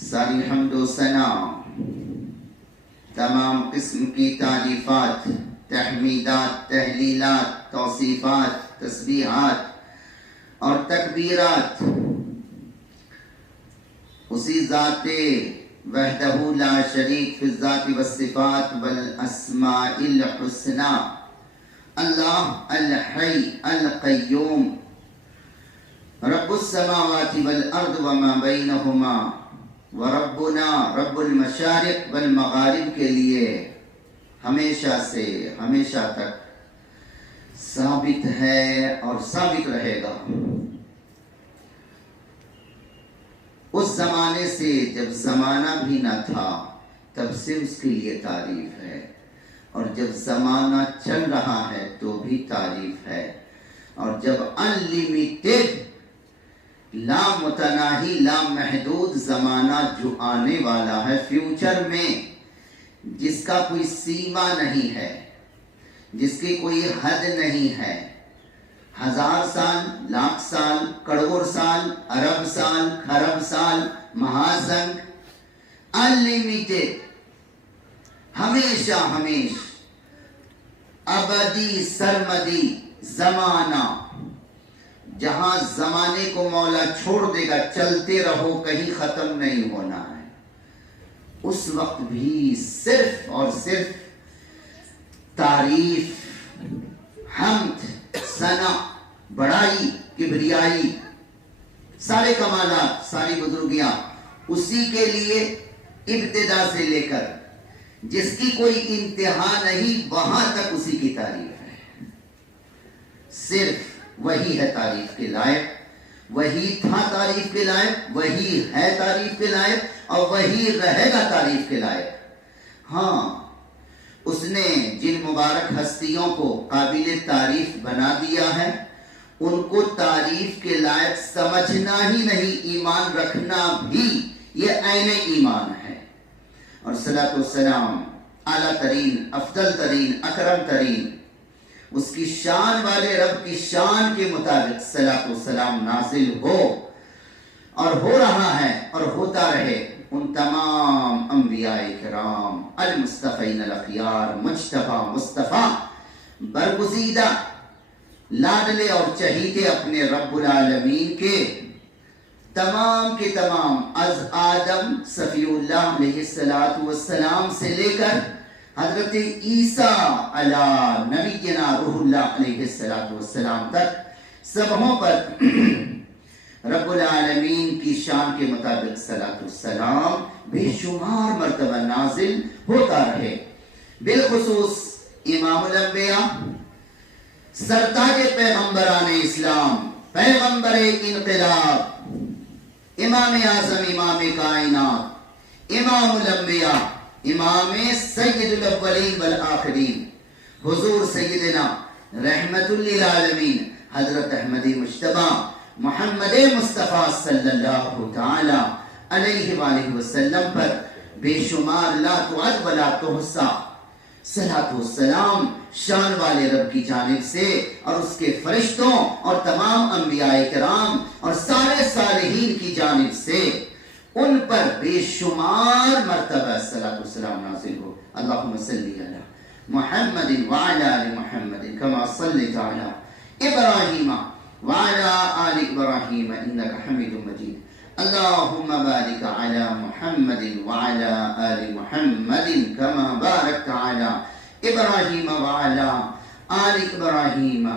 ساری حمد و ثنا، تمام قسم کی تعریفات، تحمیدات، تحلیلات، توصیفات، تسبیحات اور تکبیرات اسی ذات وحدہ لا شریک فی الذات والصفات والاسماء الحسنى اللہ الحی القیوم رب السماوات والارض وما بینہما وربنا رب المشارق والمغارب کے لیے ہمیشہ سے ہمیشہ تک ثابت ہے اور ثابت رہے گا۔ اس زمانے سے جب زمانہ بھی نہ تھا تب سے اس کے لیے تعریف ہے، اور جب زمانہ چل رہا ہے تو بھی تعریف ہے، اور جب انلیمیٹڈ لامتناہی لامحدود زمانہ جو آنے والا ہے فیوچر میں، جس کا کوئی سیما نہیں ہے، جس کی کوئی حد نہیں ہے، 1000 سال، لاکھ سال، کروڑ سال، ارب سال، خرب سال، مہاسنگ، انلیمیٹڈ، ہمیشہ ہمیش، ابدی سرمدی زمانہ، جہاں زمانے کو مولا چھوڑ دے گا، چلتے رہو، کہیں ختم نہیں ہونا ہے، اس وقت بھی صرف اور صرف تعریف، حمد، ثنا، بڑائی، کبریائی، سارے کمالات، ساری بزرگیاں اسی کے لیے ابتدا سے لے کر جس کی کوئی انتہا نہیں وہاں تک اسی کی تعریف ہے۔ صرف وہی ہے تعریف کے لائق، وہی تھا تعریف کے لائق، وہی ہے تعریف کے لائق، اور وہی رہے گا تعریف کے لائق۔ ہاں، اس نے جن مبارک ہستیوں کو قابل تعریف بنا دیا ہے ان کو تعریف کے لائق سمجھنا ہی نہیں، ایمان رکھنا بھی یہ عین ایمان ہے۔ اور صلاۃ والسلام اعلیٰ ترین، افضل ترین، اکرم ترین، اس کی شان والے رب کی شان کے مطابق صلاۃ والسلام نازل ہو، اور ہو رہا ہے اور ہوتا رہے ان تمام انبیاء کرام المصطفین الاخیار، مجتبی مصطفیٰ، برگزیدہ، لاڈلے اور چہیتے اپنے رب العالمین کے، تمام کے تمام، از آدم صفی اللہ علیہ السلام سے لے کر حضرت عیسیٰ علی نبینا روح اللہ علیہ السلام تک، سبوں پر رب العالمین کی شان کے مطابق صلاۃ والسلام بے شمار مرتبہ نازل ہوتا رہے۔ بالخصوص امام الانبیاء، سرتاج پیغمبران اسلام، پیغمبر انقلاب، امام اعظم، امام کائنات، امام الانبیاء، امام سید الاولین والآخرین، حضور سیدنا رحمت للعالمین حضرت احمد مجتبی محمد مصطفیٰ صلی اللہ تعالی علیہ وآلہ وسلم پر بے شمار لا تعد ولا تحصی صلاۃ والسلام شان والے رب کی جانب سے اور اس کے فرشتوں اور تمام انبیاء کرام اور سارے صالحین کی جانب سے ان پر بے شمار مرتبہ صلاۃ والسلام نازل ہو۔ اللہم صلی علی محمد وعلی آل محمد کما صلیت علی ابراہیم وعلی آل ابراہیم انک حمید مجید۔ اللہم بارک علی محمد وعلی آل محمد کما بارکت علی ابراہیم وعلی آل ابراہیم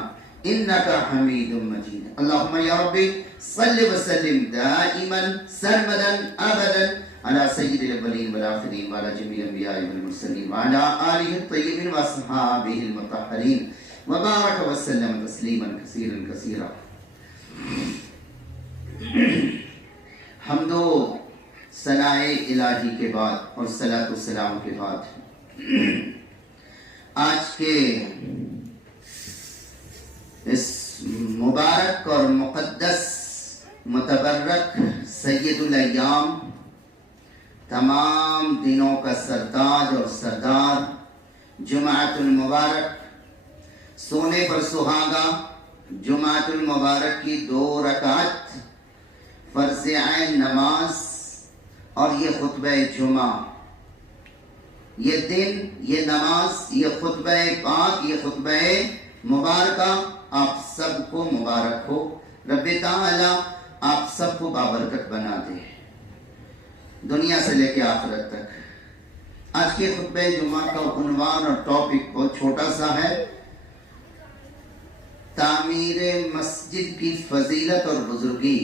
انک حمید مجید۔ اللہم یا ربی صلی وسلم دائما سرمدا ابدا على سید الاولین والآخرین وعلى جميع الانبیاء والمرسلین وعلى آلہ الطیبین واصحابہ المطہرین وبارک وسلم تسلیما کثیرا کثیرا۔ حمد و ثناء الہی کے بعد اور صلاۃ والسلام کے بعد آج کے اس مبارک اور مقدس متبرک سید الایام، تمام دنوں کا سرتاج اور سردار، جمعۃ المبارک، سونے پر سہاگا جمعۃ المبارک کی 2 رکعت فرض عین نماز اور یہ خطبہ جمعہ، یہ دن، یہ نماز، یہ خطبہ پاک، یہ خطبہ مبارکہ آپ سب کو مبارک ہو۔ رب تعالی آپ سب کو بابرکت بنا دے دنیا سے لے کے آخرت تک۔ آج کے خطبہ جمعہ کا عنوان اور ٹاپک بہت چھوٹا سا ہے، تعمیر مسجد کی فضیلت اور بزرگی۔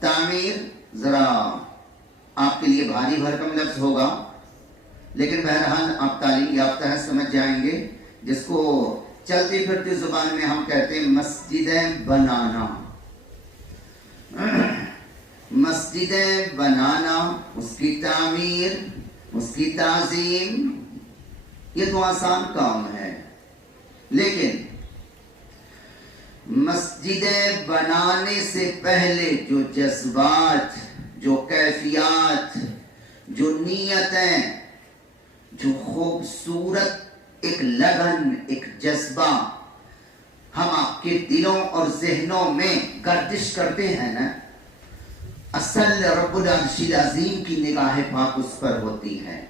تعمیر ذرا آپ کے لیے بھاری بھرکم لفظ ہوگا، لیکن بہرحال آپ تعلیم یافتہ ہے، سمجھ جائیں گے، جس کو چلتی پھرتی زبان میں ہم کہتے ہیں مسجدیں بنانا۔ مسجدیں بنانا، اس کی تعمیر، اس کی تعظیم، یہ تو آسان کام ہے، لیکن مسجدیں بنانے سے پہلے جو جذبات، جو کیفیات، جو نیتیں، جو خوبصورت ایک لگن، ایک جذبہ ہم آپ کے دلوں اور ذہنوں میں گردش کرتے ہیں نا، اصل رب العرش العظیم کی نگاہ پاک اس پر ہوتی ہے۔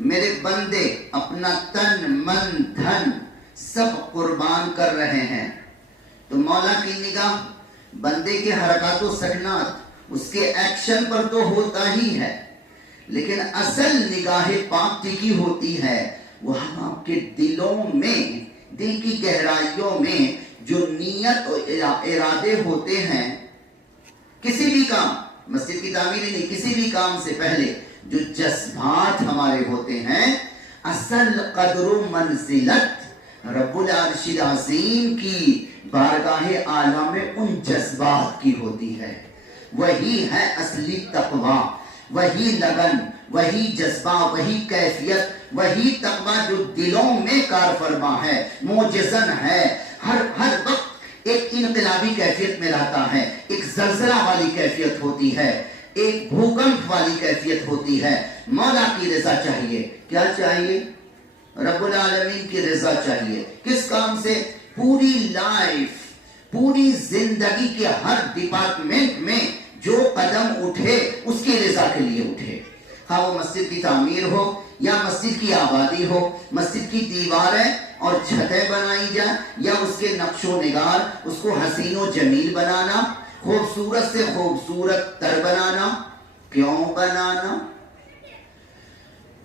میرے بندے اپنا تن من دھن سب قربان کر رہے ہیں، تو مولا کی نگاہ بندے کے حرکات و سکنات، اس کے ایکشن پر تو ہوتا ہی ہے، لیکن اصل نگاہ پاک کی ہوتی ہے وہ ہم آپ کے دلوں میں، دل کی گہرائیوں میں جو نیت و ارادے ہوتے ہیں، کسی بھی کام، مسجد کی تعمیر ہی نہیں، کسی بھی کام سے پہلے جو جذبات ہمارے ہوتے ہیں، اصل قدر و منزلت رب العرش العظیم کی بارگاہ اعلیٰ میں ان جذبات کی ہوتی ہے۔ وہی ہے اصلی تقویٰ، وہی لگن، وہی جذبہ، وہی کیفیت، وہی تقویٰ جو دلوں میں کار فرما ہے، موجزن ہے، ہر وقت ایک انقلابی کیفیت میں رہتا ہے، ایک زلزلہ والی کیفیت ہوتی ہے، ایک بھوکمپ والی کیفیت ہوتی ہے۔ مولا کی رضا چاہیے، کیا چاہیے؟ رب العالمین کی رضا چاہیے۔ کس کام سے؟ پوری لائف، پوری زندگی کے ہر ڈپارٹمنٹ میں جو قدم اٹھے اس کی رضا کے لیے اٹھے، ہاں وہ مسجد کی تعمیر ہو یا مسجد کی آبادی ہو، مسجد کی دیواریں اور چھتیں بنائی جائیں یا اس کے نقش و نگار، اس کو حسین و جمیل بنانا، خوبصورت سے خوبصورت تر بنانا۔ کیوں بنانا؟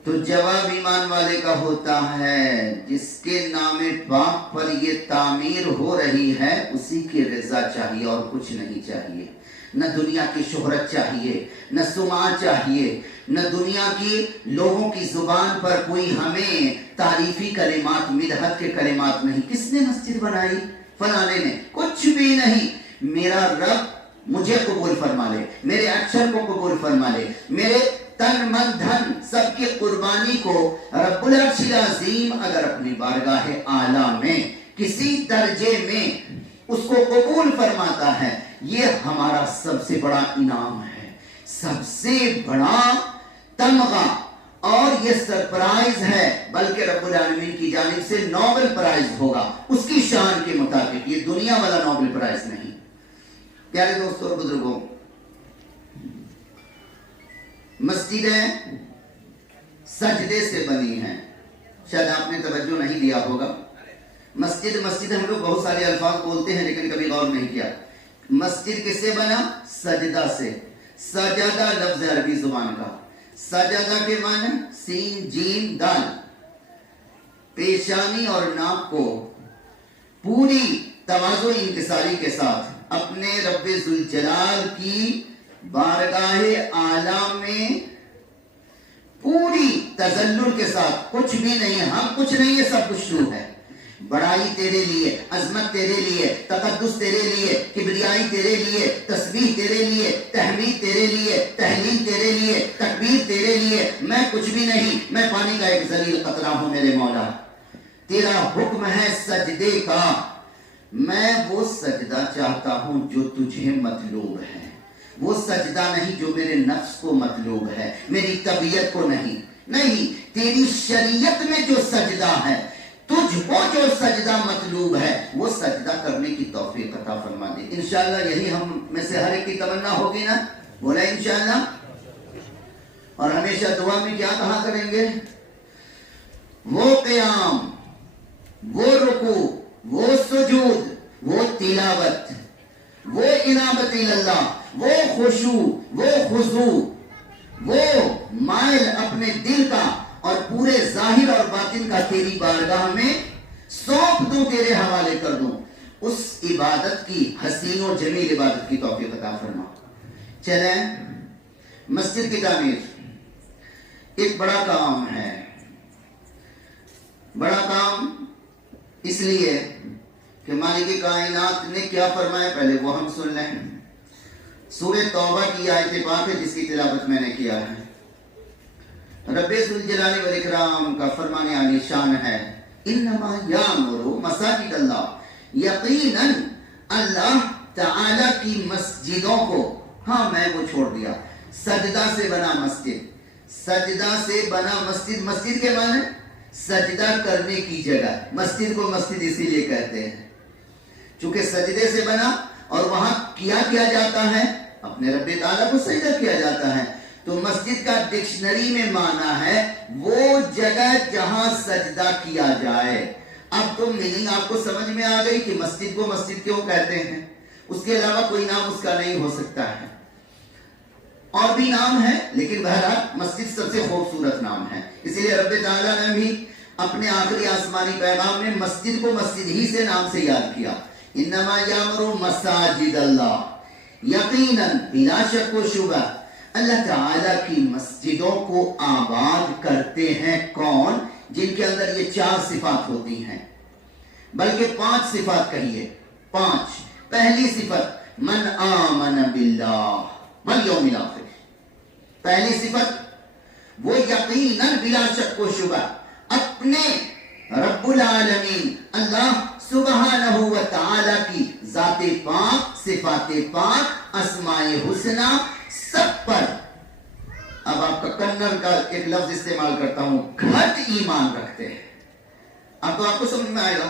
تو جواب ایمان والے کا ہوتا ہے، جس کے نام پاک پر یہ تعمیر ہو رہی ہے اسی کی رضا چاہیے اور کچھ نہیں چاہیے۔ نہ دنیا کی شہرت چاہیے، نہ سماع چاہیے، نہ دنیا کی لوگوں کی زبان پر کوئی ہمیں تعریفی کلمات، مدحت کے کلمات نہیں۔ کس نے مسجد بنائی؟ فلانے نے۔ کچھ بھی نہیں، میرا رب مجھے قبول فرما لے، میرے اکثر کو قبول فرما لے، میرے تن من دھن سب کی قربانی کو رب العرش العظیم اگر اپنی بارگاہ اعلیٰ میں کسی درجے میں اس کو قبول فرماتا ہے، یہ ہمارا سب سے بڑا انعام ہے، سب سے بڑا تمغہ، اور یہ سرپرائز ہے، بلکہ رب العالمین کی جانب سے نوبل پرائز ہوگا اس کی شان کے مطابق، یہ دنیا والا نوبل پرائز نہیں۔ پیارے دوستوں اور بزرگوں، مسجدیں سجدے سے بنی ہیں، شاید آپ نے توجہ نہیں دیا ہوگا۔ مسجد مسجد ہم لوگ بہت سارے الفاظ بولتے ہیں لیکن کبھی غور نہیں کیا۔ مسجد کس سے بنا؟ سجدہ سے۔ سجدہ لفظ عربی زبان کا، سجدہ کے معنی سین جیم دال، پیشانی اور ناک کو پوری تواضع انکساری کے ساتھ اپنے رب ذوالجلال کی بارگاہ اعلیٰ میں پوری تذلل کے ساتھ، کچھ بھی نہیں، ہم کچھ نہیں، یہ سب کچھ تو ہے، بڑائی تیرے لیے، عظمت تیرے لیے، تقدس تیرے لیے، کبریائی تیرے لیے، تسبیح تیرے لیے، تحمید تیرے لیے، تحلیل تیرے لیے، تکبیر تیرے لیے، میں کچھ بھی نہیں، میں پانی کا ایک ذلیل قطرہ ہوں میرے مولا، تیرا حکم ہے سجدے کا، میں وہ سجدہ چاہتا ہوں جو تجھے مطلوب ہے، وہ سجدہ نہیں جو میرے نفس کو مطلوب ہے، میری طبیعت کو نہیں، تیری شریعت میں جو سجدہ ہے، تجھ کو جو سجدہ مطلوب ہے، وہ سجدہ کرنے کی توفیق عطا فرما دے۔ انشاءاللہ یہی ہم میں سے ہر ایک کی تمنا ہوگی نا، بولا انشاءاللہ. اور ہمیشہ دعا میں کیا کہا کریں گے؟ وہ قیام، وہ رکوع، وہ سجود، وہ تلاوت، وہ انابت اللہ، وہ خشوع، وہ خضوع، وہ مائل اپنے دل کا اور پورے ظاہر اور باطن کا تیری بارگاہ میں سونپ دوں، تیرے حوالے کر دوں. اس عبادت کی، حسین و جمیل عبادت کی توفیق عطا فرما. چلیں، مسجد کی تعمیر ایک بڑا کام ہے. بڑا کام اس لیے کہ مالک کائنات نے کیا فرمایا، پہلے وہ ہم سن لیں. سورہ توبہ کی آیت پاک ہے جس کی تلاوت میں نے کیا ہے. رب ذوالجلال والاکرام کا فرمان عالی شان ہے، انما یامر مساجد اللہ، یقیناً اللہ تعالی کی مسجدوں کو، ہاں میں وہ چھوڑ دیا، سجدہ سے بنا مسجد. سجدہ سے بنا مسجد، مسجد کے معنی سجدہ کرنے کی جگہ. مسجد کو مسجد اسی لیے کہتے ہیں چونکہ سجدے سے بنا اور وہاں کیا جاتا ہے، اپنے رب تعالیٰ کو سجدہ کیا جاتا ہے. تو مسجد کا ڈکشنری میں معنی ہے وہ جگہ جہاں سجدہ کیا جائے. اب تو میننگ آپ کو سمجھ میں آ گئی کہ مسجد کو مسجد کیوں کہتے ہیں. اس کے علاوہ کوئی نام اس کا نہیں ہو سکتا ہے. اور بھی نام ہے لیکن بہرحال مسجد سب سے خوبصورت نام ہے. اسی لیے رب تعالیٰ نے بھی اپنے آخری آسمانی پیغام میں مسجد کو مسجد ہی سے نام سے یاد کیا. انما یامر مساجد اللہ، یقیناً بلا شک و شبہ اللہ تعالیٰ کی مسجدوں کو آباد کرتے ہیں کون؟ جن کے اندر یہ 4 صفات ہوتی ہیں، بلکہ 5 صفات کہیے. 5. پہلی صفت من آمن باللہ والیوم الآخر. پہلی صفت وہ یقیناً بلا شک و شبہ اپنے رب العالمین اللہ سبحانہ و تعالی کی ذات پاک، صفات پاک، اسماء حسنہ سب پر، اب آپ کا کنڑ کا ایک لفظ استعمال کرتا ہوں، گھٹ ایمان رکھتے ہیں. اب تو آپ کو سمجھ میں آئے گا.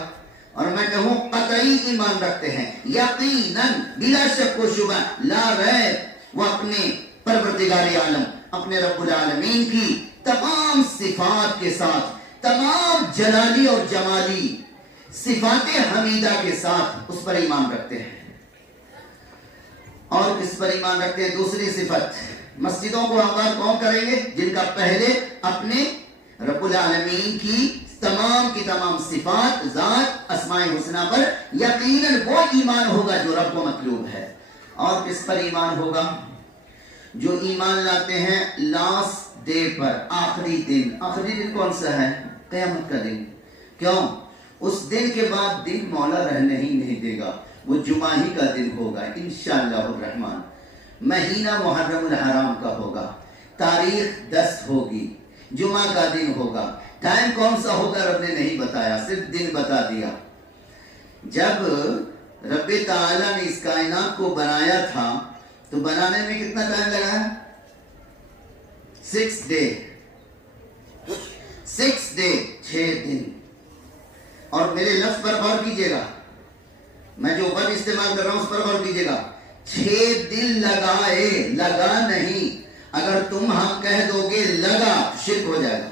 اور میں کہوں قطعی ایمان رکھتے ہیں، یقیناً بلا شک و شبہ لا ریب. وہ اپنے پروردگار عالم، اپنے رب العالمین کی تمام صفات کے ساتھ، تمام جلالی اور جمالی صفات حمیدہ کے ساتھ اس پر ایمان رکھتے ہیں. اور اس پر ایمان رکھتے ہیں دوسری صفت، مسجدوں کو آباد کون کریں گے؟ جن کا پہلے اپنے رب العالمین کی تمام صفات، ذات، اسماء حسنہ پر یقیناً وہ ایمان ہوگا جو رب کو مطلوب ہے. اور اس پر ایمان ہوگا جو ایمان لاتے ہیں لاسٹ ڈے پر، آخری دن. آخری دن کون سا ہے؟ قیامت کا دن. کیوں؟ اس دن کے بعد دن مولا رہنے ہی نہیں دے گا. وہ جمعہ ہی کا دن ہوگا انشاءاللہ الرحمن. مہینہ محرم الحرام کا ہوگا، تاریخ 10 ہوگی، جمعہ کا دن ہوگا. ٹائم کون سا ہوگا رب نے نہیں بتایا، صرف دن بتا دیا. جب رب تعالیٰ نے اس کائنات کو بنایا تھا تو بنانے میں کتنا ٹائم لگا؟ 6 ڈے. 6 ڈے، 6 دن. اور میرے لفظ پر غور کیجئے گا، میں جو ورڈ استعمال کر رہا ہوں اس پر غور کیجئے گا. 6 دن لگائے، لگا نہیں. اگر تم ہم کہہ دو گے لگا تو شرک ہو جائے گا.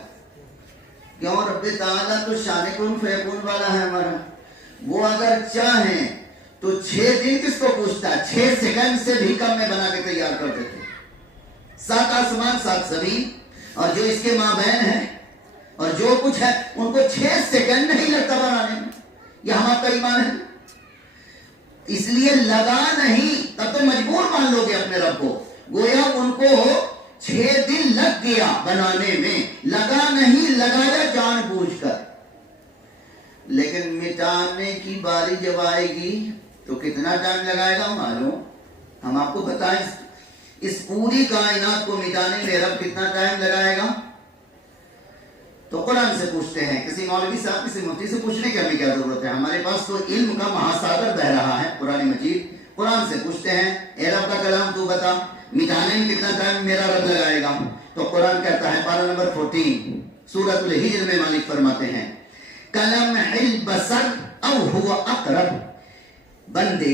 کیوں؟ رب تعالیٰ تو شان کن فیکون والا ہے ہمارا. وہ اگر چاہیں تو 6 دن کس کو پوچھتا ہے؟ 6 سیکنڈ سے بھی کم میں بنا کے تیار کر دیتے. 7 آسمان 7 زمین اور جو اس کے مابین ہیں اور جو کچھ ہے ان کو 6 سیکنڈ نہیں لگتا بنانے میں. یہ ہمارا کا ایمان ہے. اس لیے لگا نہیں، تب تو مجبور مان لو گے اپنے رب کو. گویا ان کو 6 دن لگ گیا بنانے میں، لگا نہیں، لگایا جان بوجھ کر. لیکن مٹانے کی باری جب آئے گی تو کتنا ٹائم لگائے گا معلوم؟ ہم آپ کو بتائیں اس پوری کائنات کو مٹانے میں رب کتنا ٹائم لگائے گا؟ تو قرآن سے پوچھتے ہیں. کسی مولوی صاحب، کسی مفتی سے پوچھنے کی ہمیں کیا ضرورت ہے؟ ہمارے پاس تو علم کا مہاساگر بہ رہا ہے قرآن مجید. قرآن سے پوچھتے ہیں اے رب کا کلام تو بتا مٹانے میں کتنا ٹائم میرا رب لگائے گا؟ تو قرآن کہتا ہے پارہ نمبر 14 سورۃ الحجر میں مالک فرماتے ہیں کلمح البصر او هو اقرب. بندے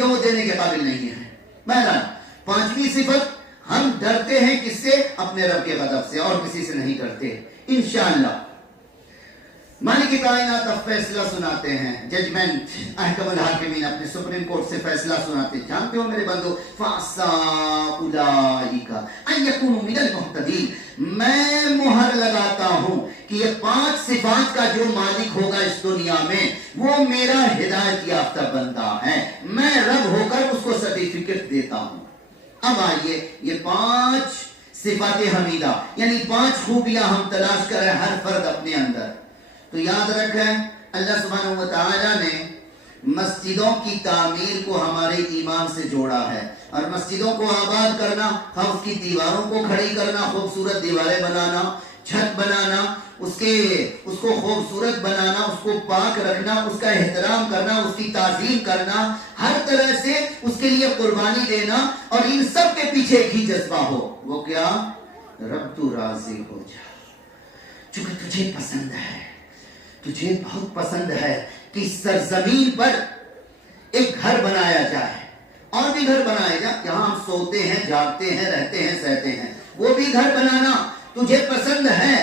کہ وہ دینے کے قابل نہیں ہے. بہرحال پانچویں صفت، ہم ڈرتے ہیں کس سے؟ اپنے رب کے غضب سے، اور کسی سے نہیں ڈرتے انشاءاللہ. مالک کائنات اب فیصلہ سناتے ہیں، ججمنٹ، احکم الحاکمین اپنے سپریم کورٹ سے فیصلہ سناتے ہیں. جانتے ہو میرے بندو، فَأَسَىٰ أُولَٰئِكَ أَن يَكُونُوا مِنَ الْمُهْتَدِينَ، میں مہر لگاتا ہوں کہ یہ 5 صفات کا جو مالک ہوگا اس دنیا میں وہ میرا ہدایت یافتہ بندہ ہے، میں رب ہو کر اس کو سرٹیفکیٹ دیتا ہوں. اب آئیے یہ 5 صفات حمیدہ یعنی 5 خوبیاں ہم تلاش کر رہے ہیں ہر فرد اپنے اندر. تو یاد رکھیں اللہ سبحانہ و تعالیٰ نے مسجدوں کی تعمیر کو ہمارے ایمان سے جوڑا ہے، اور مسجدوں کو آباد کرنا، اس کی دیواروں کو کھڑی کرنا، خوبصورت دیواریں بنانا، چھت بنانا، اس کو خوبصورت بنانا، اس کو پاک رکھنا، اس کا احترام کرنا، اس کی تعظیم کرنا، ہر طرح سے اس کے لیے قربانی دینا، اور ان سب کے پیچھے ایک ہی جذبہ ہو، وہ کیا؟ رب تو راضی ہو جا، چونکہ تجھے پسند ہے، تجھے بہت پسند ہے کہ سرزمین پر ایک گھر بنایا جائے، اور بھی گھر بنایا جائے جہاں ہم سوتے ہیں، جاگتے ہیں، رہتے ہیں، سہتے ہیں، وہ بھی گھر بنانا تجھے پسند ہے.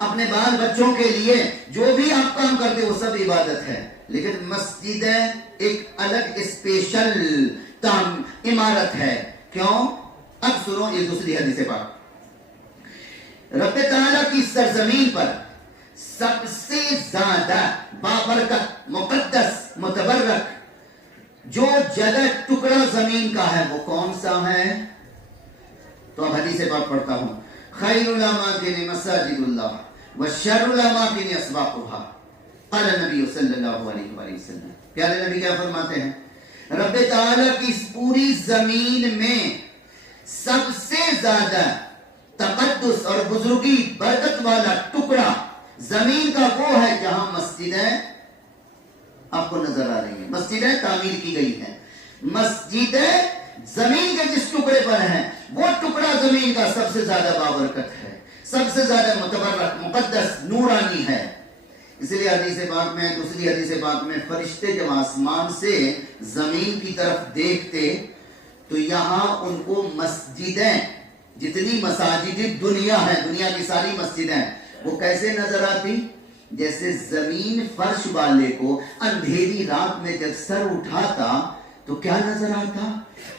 اپنے بال بچوں کے لیے جو بھی آپ کام کرتے وہ سب عبادت ہے، لیکن مسجد ایک الگ اسپیشل عمارت ہے. کیوں؟ اب سنو یہ دوسری حدیث پاک. رب تعالیٰ کی سرزمین پر سب سے زیادہ بابرکت، مقدس، متبرک جو جگہ ٹکڑا زمین کا ہے وہ کون سا ہے؟ تو اب حدیث پاک پڑھتا ہوں. خیر الاماکن مساجد اللہ وشر الاماکن اسواقها، قال نبی صلی اللہ علیہ وآلہ وسلم. پیارے نبی کیا فرماتے ہیں؟ رب تعالیٰ کی اس پوری زمین میں سب سے زیادہ تقدس اور بزرگی، برکت والا ٹکڑا زمین کا وہ ہے جہاں مسجدیں آپ کو نظر آ رہی ہیں، مسجدیں تعمیر کی گئی ہیں. مسجدیں زمین کے جس ٹکڑے پر ہیں وہ ٹکڑا زمین کا سب سے زیادہ بابرکت ہے، سب سے زیادہ متبرک، مقدس، نورانی ہے. اس لیے حدیث پاک میں، دوسری حدیث پاک میں، فرشتے جب آسمان سے زمین کی طرف دیکھتے تو یہاں ان کو مسجدیں، جتنی مساجد دنیا ہے، دنیا کی ساری مسجدیں، وہ کیسے نظر آتی؟ جیسے زمین فرش والے کو اندھیری رات میں جب سر اٹھاتا تو کیا نظر آتا؟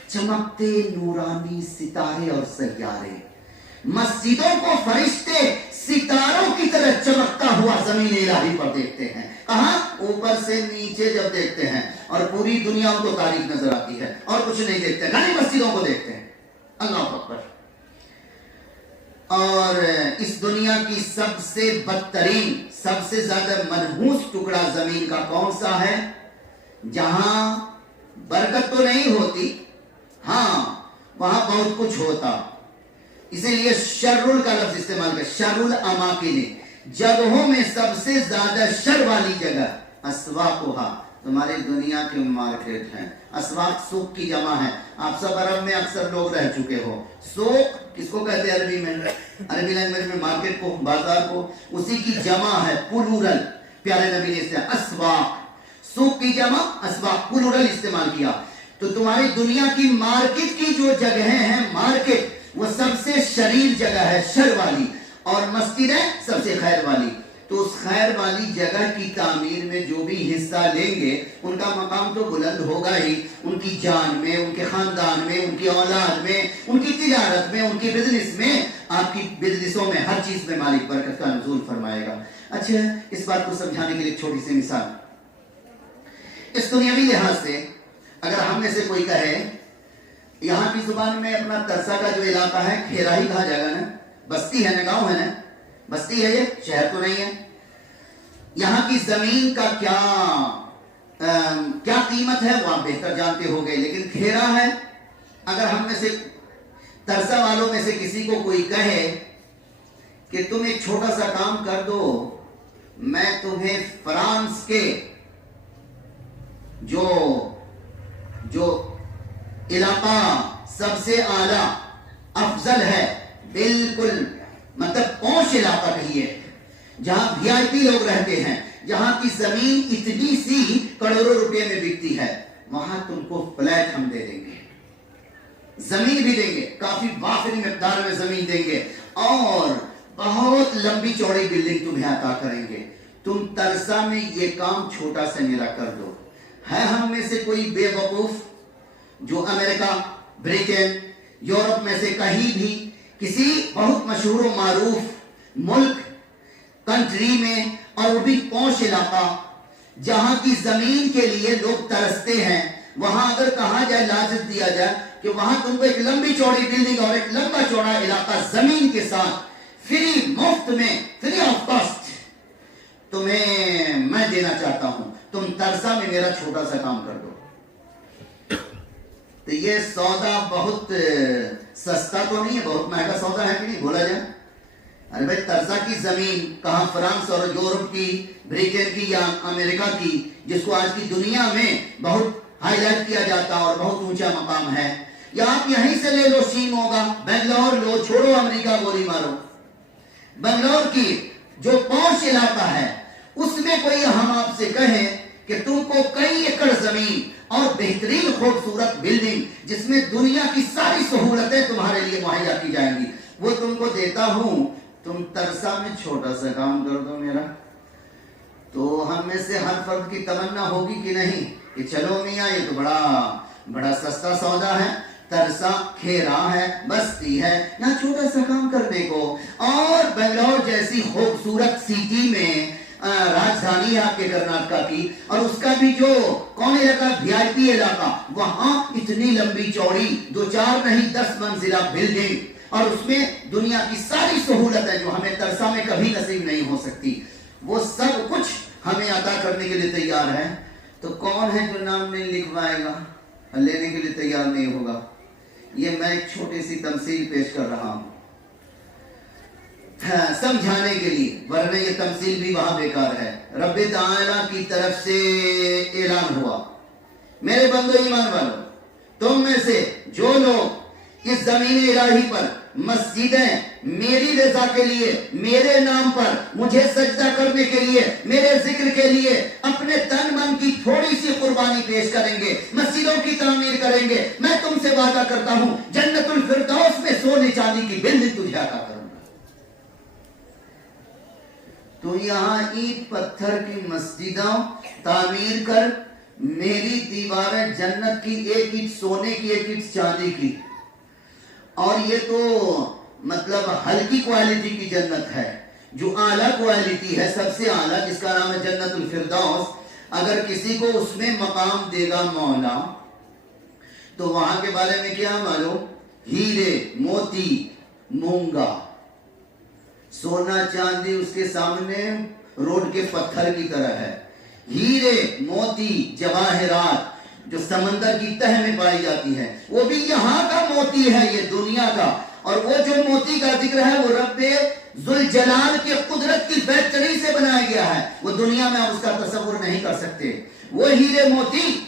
چمکتے نورانی ستارے اور سیارے. مسجدوں کو فرشتے ستاروں کی طرح چمکتا ہوا زمین الہی پر دیکھتے ہیں. کہاں؟ اوپر سے نیچے جب دیکھتے ہیں، اور پوری دنیا ان کو تاریک نظر آتی ہے اور کچھ نہیں دیکھتے، خالی مسجدوں کو دیکھتے ہیں. اللہ اکبر. اور اس دنیا کی سب سے بدترین، سب سے زیادہ منحوس ٹکڑا زمین کا کون سا ہے؟ جہاں برکت تو نہیں ہوتی، ہاں وہاں بہت کچھ ہوتا. اسی لیے شرُّ کا لفظ استعمال کر، شرُّ الاماکن، جگہوں میں سب سے زیادہ شر والی جگہ. اسواقھا، تمہاری دنیا کے مارکیٹ ہیں. اسواق سوق کی جمع ہے. آپ سب عرب میں اکثر لوگ رہ چکے ہو. سوق کس کو کہتے ہیں عربی میں؟ عربی لینگویج میں مارکیٹ کو، بازار کو، اسی کی جمع ہے پلورل. پیارے نبی نے اس سے اسواق، سوق کی جمع اسواق، پلورل استعمال کیا. تو تمہاری دنیا کی مارکیٹ کی جو جگہیں ہیں، مارکیٹ وہ سب سے شریر جگہ ہے، شر والی، اور مسجدیں سب سے خیر والی. تو اس خیر والی جگہ کی تعمیر میں جو بھی حصہ لیں گے ان کا مقام تو بلند ہوگا ہی، ان کی جان میں، ان کے خاندان میں، ان کی اولاد میں، ان کی تجارت میں، ان کی بزنس میں، آپ کی بزنسوں میں، ہر چیز میں مالک برکت کا نزول فرمائے گا. اچھا، اس بات کو سمجھانے کے لیے ایک چھوٹی سی مثال. اس دنیاوی لحاظ سے اگر ہم میں سے کوئی کہے، یہاں کی زبان میں اپنا ترسا کا جو علاقہ ہے کھیرا ہی کہا جائے گا نا، بستی ہے نا، گاؤں ہے نا، بستی ہے، یہ شہر تو نہیں ہے. یہاں کی زمین کا کیا قیمت ہے وہ آپ بہتر جانتے ہو گئے، لیکن کھیرا ہے. اگر ہم میں سے ترسا والوں میں سے کسی کو کوئی کہے کہ تم ایک چھوٹا سا کام کر دو، میں تمہیں فرانس کے جو علاقہ سب سے اعلیٰ افضل ہے، بالکل مطلب پوش علاقہ کہیے، جہاں VIP لوگ رہتے ہیں، جہاں کی زمین اتنی سی کروڑوں روپے میں بکتی ہے، وہاں تم کو فلیٹ ہم دے دیں گے, زمین بھی دیں گے, کافی وافر مقدار میں زمین دیں گے, اور بہت لمبی چوڑی بلڈنگ تمہیں عطا کریں گے. تم ترسا میں یہ کام چھوٹا سا میرا کر دو. ہے ہم میں سے کوئی بے وقوف جو امریکہ, بریٹن, یورپ میں سے کہیں بھی کسی بہت مشہور و معروف ملک, کنٹری میں, اور وہ بھی پوش علاقہ جہاں کی زمین کے لیے لوگ ترستے ہیں, وہاں اگر کہا جائے, لاجت دیا جائے کہ وہاں تم کو ایک لمبی چوڑی بلڈنگ اور ایک لمبا چوڑا علاقہ زمین کے ساتھ فری, مفت میں, فری آف کاسٹ تمہیں میں دینا چاہتا ہوں, تم ترسا میں میرا چھوٹا سا کام کر دو. تو یہ سودا بہت سستا تو نہیں ہے, بہت مہنگا سودا ہے کہ نہیں بولا جائے. ارے بھائی ترسا کی زمین کہاں فرانس اور یورپ کی, بریٹن کی یا امریکہ کی, جس کو آج کی دنیا میں بہت ہائی لائٹ کیا جاتا اور بہت اونچا مقام ہے, یا آپ یہیں سے لے لو, شیموگا, بنگلور لو, چھوڑو امریکہ گولی مارو. بنگلور کی جو پوش علاقہ ہے اس میں کوئی ہم آپ سے کہیں کہ تم کو کئی ایکڑ زمین اور بہترین خوبصورت بلڈنگ جس میں دنیا کی ساری سہولتیں تمہارے لیے مہیا کی جائیں گی, وہ تم کو دیتا ہوں, تم ترسا میں چھوٹا سا کام کر دو میرا. تو ہم میں سے ہر فرد کی تمنا ہوگی کہ نہیں کہ چلو میاں یہ تو بڑا سستا سودا ہے, ترسا کھیرا ہے, بستی ہے, یہاں چھوٹا سا کام کرنے کو, اور بنگلور جیسی خوبصورت سٹی میں, راجدھانی آپ کے کرناٹکا کی, اور اس کا بھی جو کون علاقہ, وی آئی پی علاقہ, وہاں اتنی لمبی چوڑی 2-4 نہیں 10 منزلہ بلڈنگ, اور اس میں دنیا کی ساری سہولتیں جو ہمیں ترسا میں کبھی نصیب نہیں ہو سکتی, وہ سب کچھ ہمیں عطا کرنے کے لیے تیار ہے. تو کون ہے جو نام نہیں لکھوائے گا, لینے کے لیے تیار نہیں ہوگا؟ یہ میں ایک چھوٹی سی تمثیل پیش کر رہا ہوں سمجھانے کے لیے, ورنہ یہ تمثیل بھی وہاں بیکار ہے. رب تعالیٰ کی طرف سے اعلان ہوا, میرے بندو ایمان والو, تم میں سے جو لوگ اس زمین الہی پر مسجدیں میری رضا کے لیے, میرے نام پر مجھے سجدہ کرنے کے لیے, میرے ذکر کے لیے اپنے تن من کی تھوڑی سی قربانی پیش کریں گے, مسجدوں کی تعمیر کریں گے, میں تم سے وعدہ کرتا ہوں جنت الفردوس میں سونے چاندی کی بلڈنگ تجھے عطا کروں گا. تو یہاں اینٹ پتھر کی مسجدوں تعمیر کر, میری دیواریں جنت کی, ایک اینٹ سونے کی, ایک اینٹ چاندی کی, اور یہ تو مطلب ہلکی کوالٹی کی جنت ہے, جو اعلیٰ کوالٹی ہے, سب سے اعلیٰ, جس کا نام ہے جنت الفردوس. اگر کسی کو اس میں مقام دے گا مولا, تو وہاں کے بارے میں کیا معلوم, ہیرے موتی مونگا, سونا چاندی اس کے سامنے روڈ کے پتھر کی طرح ہے. ہیرے موتی جواہرات جو سمندر کی تہ میں پائی جاتی ہے, وہ بھی یہاں کا موتی ہے, یہ دنیا کا. اور وہ جو موتی کا ذکر ہے وہ رب ذوالجلال کی قدرت کی فیکٹری سے بنایا گیا ہے, وہ دنیا میں آپ اس کا تصور نہیں کر سکتے. وہ ہیرے موتی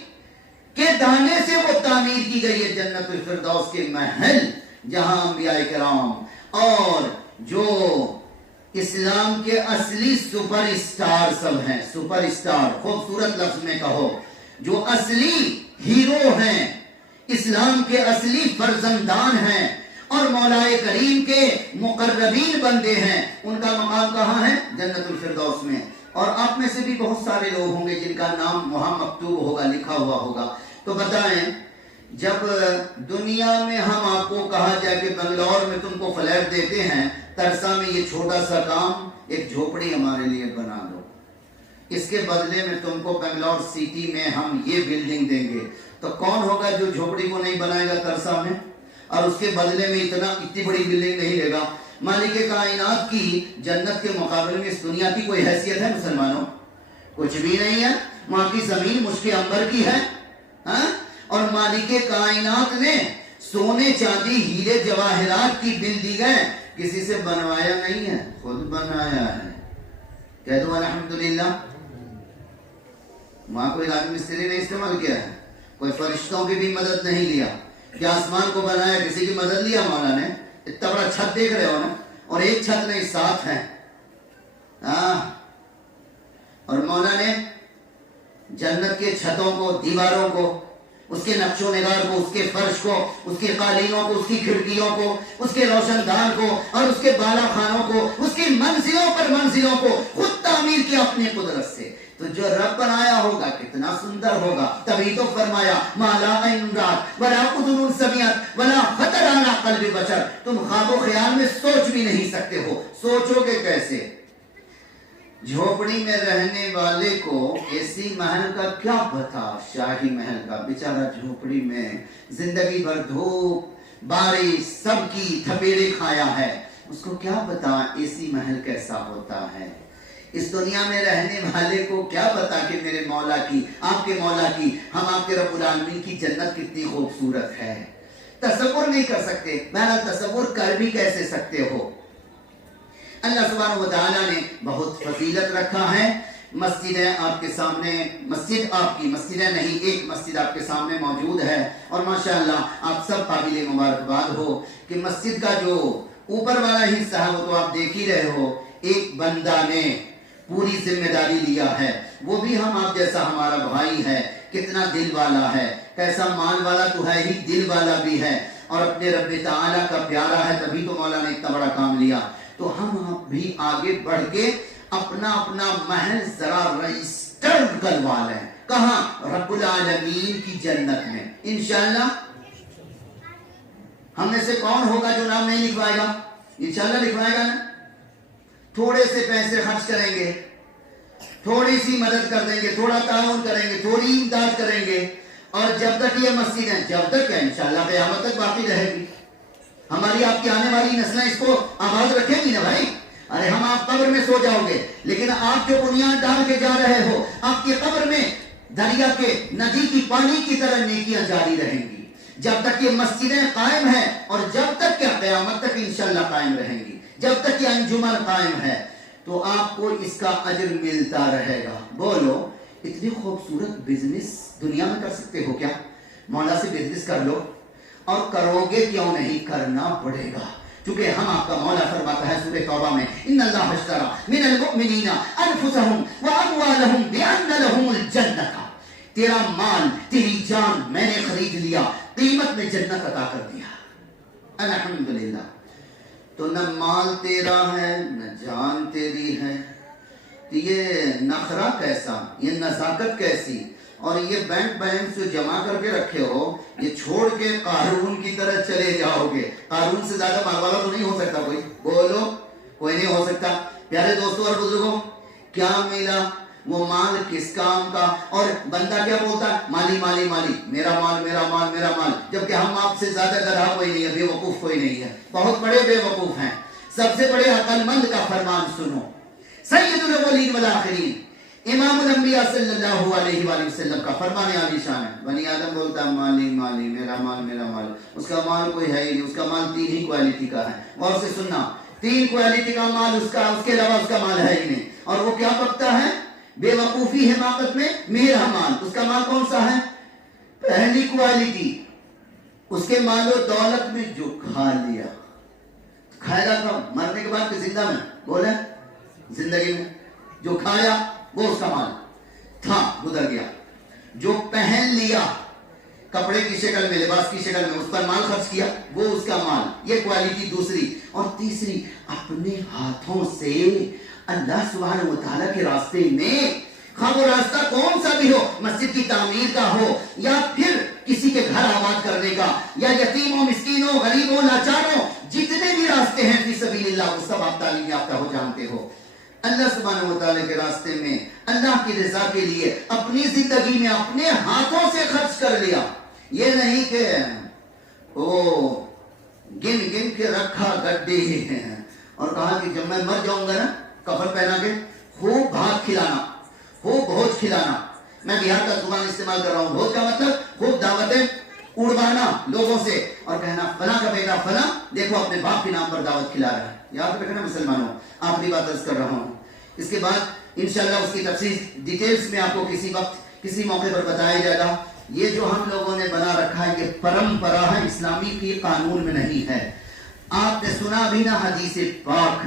کے دانے سے وہ تعمیر کی گئی ہے جنت الفردوس کے محل, جہاں انبیاء کرام اور جو اسلام کے اصلی سپر اسٹار سب ہیں, سپر اسٹار خوبصورت لفظ میں کہو, جو اصلی ہیرو ہیں, اسلام کے اصلی فرزندان ہیں, اور مولا کریم کے مقربین بندے ہیں, ان کا مقام کہاں ہے, جنت الفردوس میں. اور آپ میں سے بھی بہت سارے لوگ ہوں گے جن کا نام وہاں مکتوب ہوگا, لکھا ہوا ہوگا. تو بتائیں, جب دنیا میں ہم آپ کو کہا جائے کہ بنگلور میں تم کو فلیٹ دیتے ہیں, ترسا میں یہ چھوٹا سا کام, ایک جھوپڑی ہمارے لیے بنا دو, اس کے بدلے میں تم کو بنگلور سٹی میں ہم یہ بلڈنگ دیں گے, تو کون ہوگا جو جھوپڑی کو نہیں بنائے گا ترسا میں, اور اس کے بدلے میں اتنی بڑی بلڈنگ نہیں لے گا؟ مالک کائنات کی جنت کے مقابلے میں اس دنیا کی کوئی حیثیت ہے مسلمانوں؟ کچھ بھی نہیں ہے. وہاں کی زمین مشک عنبر کی ہے, اور مالک کائنات نے سونے چاندی ہیرے جواہرات کی بلڈنگیں کسی سے بنوایا نہیں ہے, خود بنایا ہے. کہہ دو الحمدللہ. وہاں کوئی راج مستری نے استعمال کیا ہے, کوئی فرشتوں کی بھی مدد نہیں لیا. کیا آسمان کو بنایا کسی کی مدد لیا مولا نے؟ اتنا بڑا چھت دیکھ رہے ہو نا, اور ایک چھت نہیں 7 ہیں. اور مولا نے جنت کے چھتوں کو, دیواروں کو اس کے نقش و نگار کو، اس کے فرش کو، اس کے قالینوں کو، اس کی کھڑکیوں کو، اس کے روشن دان کو اور اس کے بالا خانوں کو، اس کی منزلوں پر منزلوں کو خود تعمیر کیا اپنی قدرت سے. تو جو رب بنایا ہوگا کتنا سندر ہوگا. تبھی تو فرمایا ما لا عین رات ولا اذن سمعت ولا خطر علی قلب بشر. تم خواب و خیال میں سوچ بھی نہیں سکتے ہو. سوچو گے کیسے؟ جھوپڑی میں رہنے والے کو ایسی محل کا کیا پتا، شاہی محل کا. بیچارہ جھوپڑی میں زندگی بھر دھوپ بارش سب کی تھپیڑے کھایا ہے، اس کو کیا پتا ایسی محل کیسا ہوتا ہے. اس دنیا میں رہنے والے کو کیا پتا کہ میرے مولا کی، آپ کے مولا کی، ہم آپ کے رب العالمین کی جنت کتنی خوبصورت ہے. تصور نہیں کر سکتے. بہرحال تصور کر بھی کیسے سکتے ہو. اللہ سبحانہ وتعالی نے بہت فضیلت رکھا ہے. مسجدیں آپ کے سامنے، مسجد آپ کی، مسجدیں نہیں، ایک مسجد آپ کے سامنے موجود ہے اور ماشاءاللہ آپ سب قابل مبارکباد ہو کہ مسجد کا جو اوپر والا حصہ ہے وہ تو آپ دیکھ ہی رہے ہو. ایک بندہ نے پوری ذمہ داری لیا ہے، وہ بھی ہم آپ جیسا ہمارا بھائی ہے. کتنا دل والا ہے، کیسا مال والا تو ہے ہی، دل والا بھی ہے اور اپنے رب تعالیٰ کا پیارا ہے. تبھی تو مولا نے اتنا بڑا کام لیا. تو ہم آپ بھی آگے بڑھ کے اپنا اپنا محل ذرا رجسٹر کروا لیں. کہاں؟ رب العالمین کی جنت میں انشاءاللہ. ہم میں سے کون ہوگا جو نام نہیں لکھوائے گا؟ انشاءاللہ لکھوائے گا نا. تھوڑے سے پیسے خرچ کریں گے، تھوڑی سی مدد کر دیں گے، تھوڑا تعاون کریں گے، تھوڑی امداد کریں گے. اور جب تک یہ مسجد ہے، جب تک کیا انشاءاللہ قیامت تک باقی رہے گی. ہماری آپ کی آنے والی نسلیں اس کو آباد رکھیں گی نا بھائی. ارے ہم آپ قبر میں سو جاؤ گے لیکن آپ جو بنیاد ڈال کے جا رہے ہو، آپ کی قبر میں دریا کے ندی کی پانی کی طرح نیکیاں جاری رہیں گی. جب تک یہ مسجدیں قائم ہیں اور جب تک کیا قیامت تک انشاءاللہ قائم رہیں گی، جب تک یہ انجمن قائم ہے تو آپ کو اس کا اجر ملتا رہے گا. بولو اتنی خوبصورت بزنس دنیا میں کر سکتے ہو کیا؟ مولا سے بزنس کر لو. اور کرو گے کیوں نہیں؟ کرنا پڑے گا. چونکہ ہم آپ کا مولا فرماتا ہے سورہ توبہ میں ان اللہ اشتری من المؤمنین انفسهم واموالهم بان لهم الجنہ. تیرا مال، تیری جان میں نے خرید لیا، قیمت میں جنت عطا کر دیا. الحمدللہ. تو نہ مال تیرا ہے نہ جان تیری ہے. یہ نخرہ کیسا، یہ نزاکت کیسی. اور یہ بینک بیلنس جو جمع کر کے رکھے ہو یہ چھوڑ کے قارون کی طرح چلے جاؤ گے. قارون سے زیادہ مال والا تو نہیں ہو سکتا کوئی. بولو کوئی نہیں ہو سکتا. پیارے دوستوں اور بزرگوں، کیا ملا؟ وہ مال کس کام کا؟ اور بندہ کیا بولتا ہے؟ مالی مالی مالی، میرا مال میرا مال میرا مال. جبکہ ہم آپ سے زیادہ گدھا کوئی نہیں ہے، بے وقوف کوئی نہیں ہے. بہت بڑے بے وقوف ہیں. سب سے بڑے عقل مند کا فرمان سنو. سید الاولین والآخرین امام الانبیاء صلی اللہ علیہ وآلہ وسلم کا فرمان عالی شان ہے. بنی آدم بولتا ہے مالی مالی، میرا مال میرا مال. اس کا مال کوئی ہے ہی نہیں. اس کا مال 3 ہی کوالٹی کا ہے. غور سے سننا، 3 کوالٹی کا مال اس کا، اس کے علاوہ اس کا مال ہے ہی نہیں. اور وہ کیا پکتا ہے؟ بے وقوفی حماقت میں میرا مال. اس کا مال کون سا ہے؟ پہلی کوالٹی. اس کے مال و دولت میں جو کھا لیا، کھائے گا کب؟ مرنے کے بعد کہ زندہ میں؟ بولے زندگی میں جو کھایا وہ اس کا مال تھا، گزر گیا. جو پہن لیا کپڑے کی شکل میں، لباس کی شکل میں، اس پر مال خرچ کیا، وہ اس کا مال. یہ کوالٹی دوسری. اور تیسری، اپنے ہاتھوں سے اللہ سبحانہ وتعالیٰ کے راستے میں، خواہ وہ راستہ کون سا بھی ہو، مسجد کی تعمیر کا ہو یا پھر کسی کے گھر آباد کرنے کا یا یتیموں مسکینوں غریبوں لاچاروں، جتنے بھی راستے ہیں فی سبیل اللہ وہ سب آپ تعلیم یافتہ ہو جانتے ہو. اللہ سبحانہ وتعالیٰ کے راستے میں اللہ کی رضا کے لیے اپنی زندگی میں اپنے ہاتھوں سے خرچ کر لیا. یہ نہیں کہ گن گن کے رکھا گڈے ہیں اور کہا کہ جب میں مر جاؤں گا نا کفن پہنا کے خوب بھات کھلانا، خوب بھوج کھلانا. میں بہار کا زبان استعمال کر رہا ہوں. بھوج کا مطلب خوب دعوتیں اڑوانا لوگوں سے اور کہنا فلاں کا بیٹا فلاں دیکھو اپنے باپ کے نام پر دعوت کھلا رہا ہے. یاد رکھنا مسلمانوں، آخری بات عرض کر رہا ہوں. اس کے بعد انشاءاللہ اس کی تفصیل ڈیٹیلز میں آپ کو کسی وقت کسی موقع پر بتایا جائے گا. یہ جو ہم لوگوں نے بنا رکھا ہے یہ پرمپرا ہے، اسلامی کی قانون میں نہیں ہے. آپ نے سنا بھی نہ حدیث پاک